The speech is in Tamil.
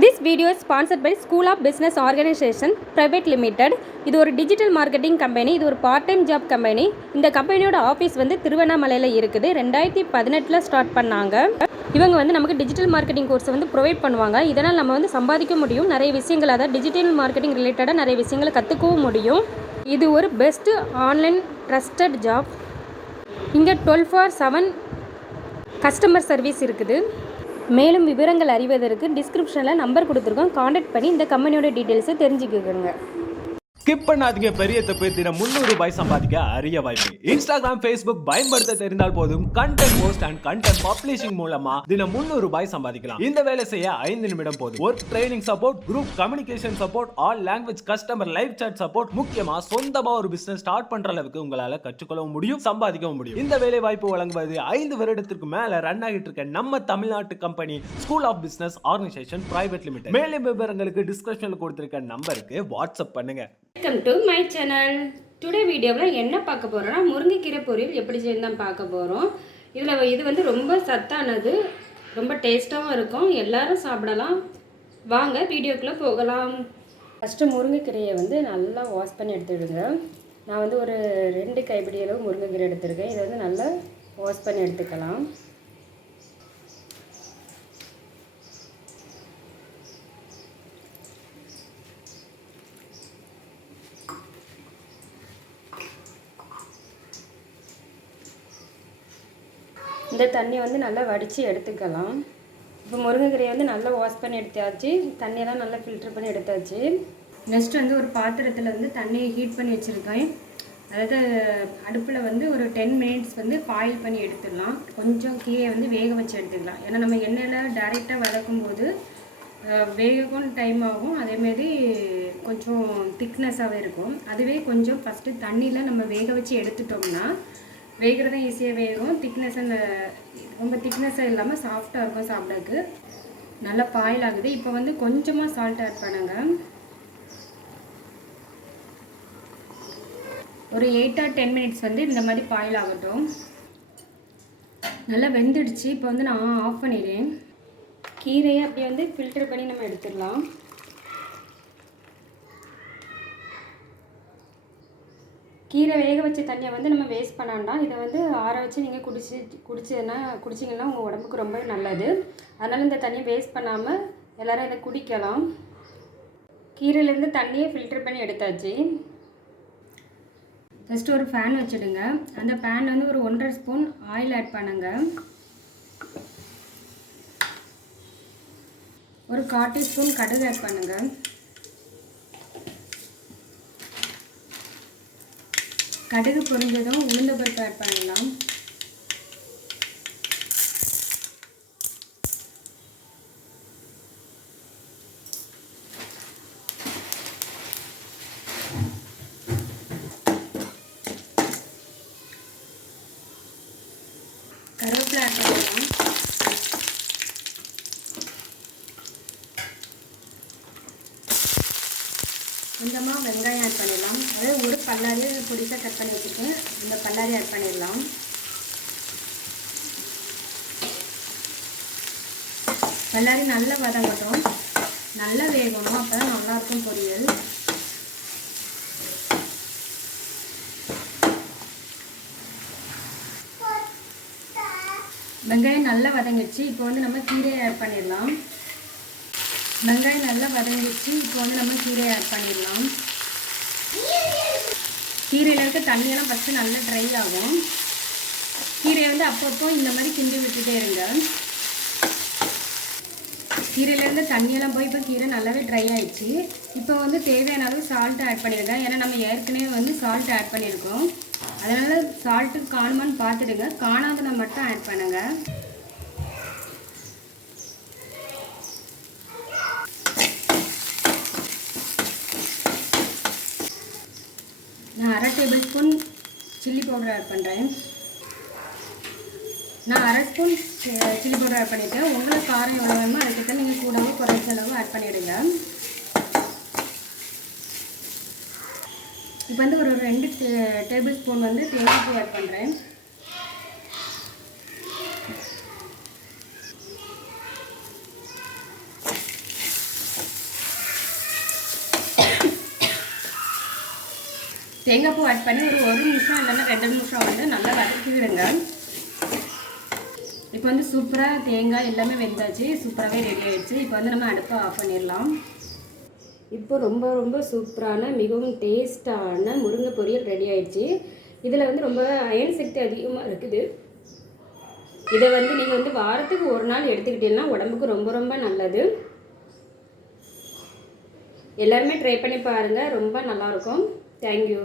This video is sponsored by School of Business Organization Private Limited. இது ஒரு டிஜிட்டல் மார்க்கெட்டிங் கம்பெனி. இது ஒரு பார்ட் டைம் ஜாப் கம்பெனி. இந்த கம்பெனியோட ஆஃபீஸ் வந்து திருவண்ணாமலையில் இருக்குது. 2018 ஸ்டார்ட் பண்ணாங்க. இவங்க வந்து நமக்கு டிஜிட்டல் மார்க்கெட்டிங் கோர்ஸை வந்து ப்ரொவைட் பண்ணுவாங்க. இதனால் நம்ம வந்து சம்பாதிக்க முடியும். நிறைய விஷயங்கள், அதாவது டிஜிட்டல் மார்க்கெட்டிங் ரிலேட்டடாக நிறைய விஷயங்களை கற்றுக்கவும் முடியும். இது ஒரு பெஸ்ட்டு ஆன்லைன் ட்ரஸ்டட் ஜாப். இங்கே 12/7 கஸ்டமர் சர்வீஸ் இருக்குது. மேலும் விவரங்கள் அறிவதற்கு டிஸ்கிரிப்ஷனில் நம்பர் கொடுத்துருக்கோம். காண்டாக்ட் பண்ணி இந்த கம்பெனியோட டீட்டெயில்ஸை தெரிஞ்சுக்கோங்க. ஸ்கிப் பண்ணாதீங்க. பெரிய தப்பு. தினம் 300 ரூபாய் சம்பாதிக்க அரிய வாய்ப்பு. இன்ஸ்டாகிராம், ஃபேஸ்புக் பயன்படுத்த தெரிந்தால் போதும். Content post and content publishing மூலமா தினம் 300 ரூபாய் சம்பாதிக்கலாம். இந்த வேலை செய்ய 5 நிமிடம் போதும். Work training support, group communication support, all language customer live chat support. முக்கியமா சொந்தமா ஒரு பிசினஸ் ஸ்டார்ட் பண்ற அளவுக்கு உங்களால கற்றுக்கொள்ளவும் முடியும், சம்பாதிக்கவும் முடியும். இந்த வேலை வாய்ப்பு வழங்குவது 5 வருடத்திற்கு மேல ரன் ஆகிட்டு இருக்க நம்ம தமிழ்நாட்டு company school of business organisation private limited. மேலும் விவரங்களுக்கு டிஸ்கிரிப்ஷன்ல கொடுத்திருக்க நம்பருக்கு வாட்ஸ்அப் பண்ணுங்க. Welcome to my channel. Today வீடியோவில் என்ன பார்க்க போகிறோன்னா, முருங்கைக்கீரை பொரியல் எப்படி செய்யணும் பார்க்க போகிறோம். இது வந்து ரொம்ப சத்தானது, ரொம்ப டேஸ்ட்டாகவும் இருக்கும், எல்லாரும் சாப்பிடலாம். வாங்க வீடியோக்குள்ளே போகலாம். ஃபஸ்ட்டு முருங்கைக்கீரையை வந்து நல்லா வாஷ் பண்ணி எடுத்துவிடுங்க. நான் வந்து ஒரு 2 கைப்பிடி அளவு முருங்கைக்கீரை எடுத்துருக்கேன். இதை வந்து நல்லா வாஷ் பண்ணி எடுத்துக்கலாம். இந்த தண்ணியை வந்து நல்லா வடித்து எடுத்துக்கலாம். இப்போ முருங்கைக்கீரையை வந்து நல்லா வாஷ் பண்ணி எடுத்தாச்சு, தண்ணியெல்லாம் நல்லா ஃபில்டர் பண்ணி எடுத்தாச்சு. நெக்ஸ்ட் வந்து ஒரு பாத்திரத்தில் வந்து தண்ணியை ஹீட் பண்ணி வச்சுருக்கேன். அதாவது அடுப்பில் வந்து ஒரு 10 மினிட்ஸ் வந்து பாயில் பண்ணி எடுத்துடலாம். கொஞ்சம் கீரையை வந்து வேக வச்சு எடுத்துக்கலாம். ஏன்னா நம்ம எண்ணெயில் டைரெக்டாக வதக்கும்போது வேகவும் டைம் ஆகும், அதேமாரி கொஞ்சம் திக்னஸாகவே இருக்கும். அதுவே கொஞ்சம் ஃபஸ்ட்டு தண்ணியில் நம்ம வேக வச்சு எடுத்துட்டோம்னா வேகிறதும் ஈஸியாக வேகும். ரொம்ப திக்னஸாக இல்லாமல் சாஃப்டாக இருக்கும், சாப்பிடக்கு நல்லா பாயில் ஆகுது. இப்போ வந்து கொஞ்சமாக சால்ட் ஆட் பண்ணுங்க. ஒரு 8 or 10 மினிட்ஸ் வந்து இந்த மாதிரி பாயில் ஆகட்டும். நல்லா வெந்துடுச்சு. இப்போ வந்து நான் ஆஃப் பண்ணிடுறேன். கீரையை அப்படியே வந்து ஃபில்டர் பண்ணி நம்ம எடுத்துடலாம். கீரை வேக வச்ச தண்ணியை வந்து நம்ம வேஸ்ட் பண்ணாண்டாம். இதை வந்து ஆற வச்சு நீங்கள் குடிச்சிங்கன்னா உங்கள் உடம்புக்கு ரொம்ப நல்லது. அதனால் இந்த தண்ணியை வேஸ்ட் பண்ணாமல் எல்லோரும் இதை குடிக்கலாம். கீரையிலேருந்து தண்ணியை ஃபில்டர் பண்ணி எடுத்தாச்சு. ஃபஸ்ட்டு ஒரு ஃபேன் வச்சுடுங்க. அந்த பேன் வந்து ஒரு 1.5 ஸ்பூன் ஆயில் ஆட் பண்ணுங்க. ஒரு 1/4 டீஸ்பூன் கடுகு ஆட் பண்ணுங்கள். கடுகு பொரிஞ்சதும் உளுந்த பருப்பு ஆட் பண்ணிடலாம். கருவேப்பிலை ஆட் பண்ணிடலாம். கொஞ்சமாக வெங்காயம் ஆட் பண்ணிடலாம். அதாவது ஒரு பல்லாரி பொடிசாக கட் பண்ணி வச்சுருக்கேன், இந்த பல்லாரி ஆட் பண்ணிடலாம். பல்லாரி நல்லா வதங்கட்டும், நல்லா வேகணும், அப்போ தான் நல்லாயிருக்கும் பொரியல். வெங்காயம் நல்லா வதங்கிடுச்சு. இப்போ வந்து நம்ம கீரையை ஆட் பண்ணிடலாம். வெங்காயம் நல்லா வதங்கிடுச்சு. இப்போ வந்து நம்ம கீரையை ஆட் பண்ணிடலாம். கீரையில் இருக்க தண்ணியெல்லாம் ஃபஸ்ட்டு நல்லா ட்ரை ஆகும். கீரையை வந்து அப்பப்போ இந்த மாதிரி கிண்டி விட்டுட்டே இருங்க. கீரையிலேருந்து தண்ணியெல்லாம் போய் இப்போ கீரை நல்லாவே ட்ரை ஆகிடுச்சு. இப்போ வந்து தேவையான அளவு சால்ட்டு ஆட் பண்ணிடுங்க. ஏன்னா நம்ம ஏற்கனவே வந்து சால்ட் ஆட் பண்ணியிருக்கோம். அதனால் சால்ட்டு காணுமான்னு பார்த்துடுங்க. காணாததை மட்டும் ஆட் பண்ணுங்கள். நான் 1/2 tablespoon chilli powder add பண்ணுறேன். நான் 1/2 ஸ்பூன் சில்லி பவுடர் ஆட் பண்ணிவிட்டேன். உங்களுக்கு காரம் எவ்வளோ வேணுமோ அதுக்கிட்ட நீங்கள் கூடவோ குறைச்ச அளவு ஆட் பண்ணிவிடுங்க. இப்போ வந்து ஒரு 2 டேபிள் ஸ்பூன் வந்து தேங்காய் பூ ஆட் பண்ணுறேன். தேங்காய் பூ ஆட் பண்ணி ஒரு நிமிஷம் இல்லைன்னா 2 நிமிஷம் வந்து நல்லா வதக்கி விடுங்க. இப்போ வந்து சூப்பராக தேங்காய் எல்லாமே வெந்தாச்சு, சூப்பராகவே ரெடி ஆகிடுச்சு. இப்போ வந்து நம்ம அடுப்பை ஆஃப் பண்ணிடலாம். இப்போ ரொம்ப ரொம்ப சூப்பரான மிகவும் டேஸ்டான முருங்கை பொரியல் ரெடி ஆகிடுச்சு. இதில் வந்து ரொம்ப அயன் சக்தி அதிகமாக இருக்குது. இதை வந்து நீங்கள் வந்து வாரத்துக்கு ஒரு நாள் எடுத்துக்கிட்டீங்கன்னா உடம்புக்கு ரொம்ப ரொம்ப நல்லது. எல்லாருமே ட்ரை பண்ணி பாருங்கள், ரொம்ப நல்லாயிருக்கும். தேங்க்யூ.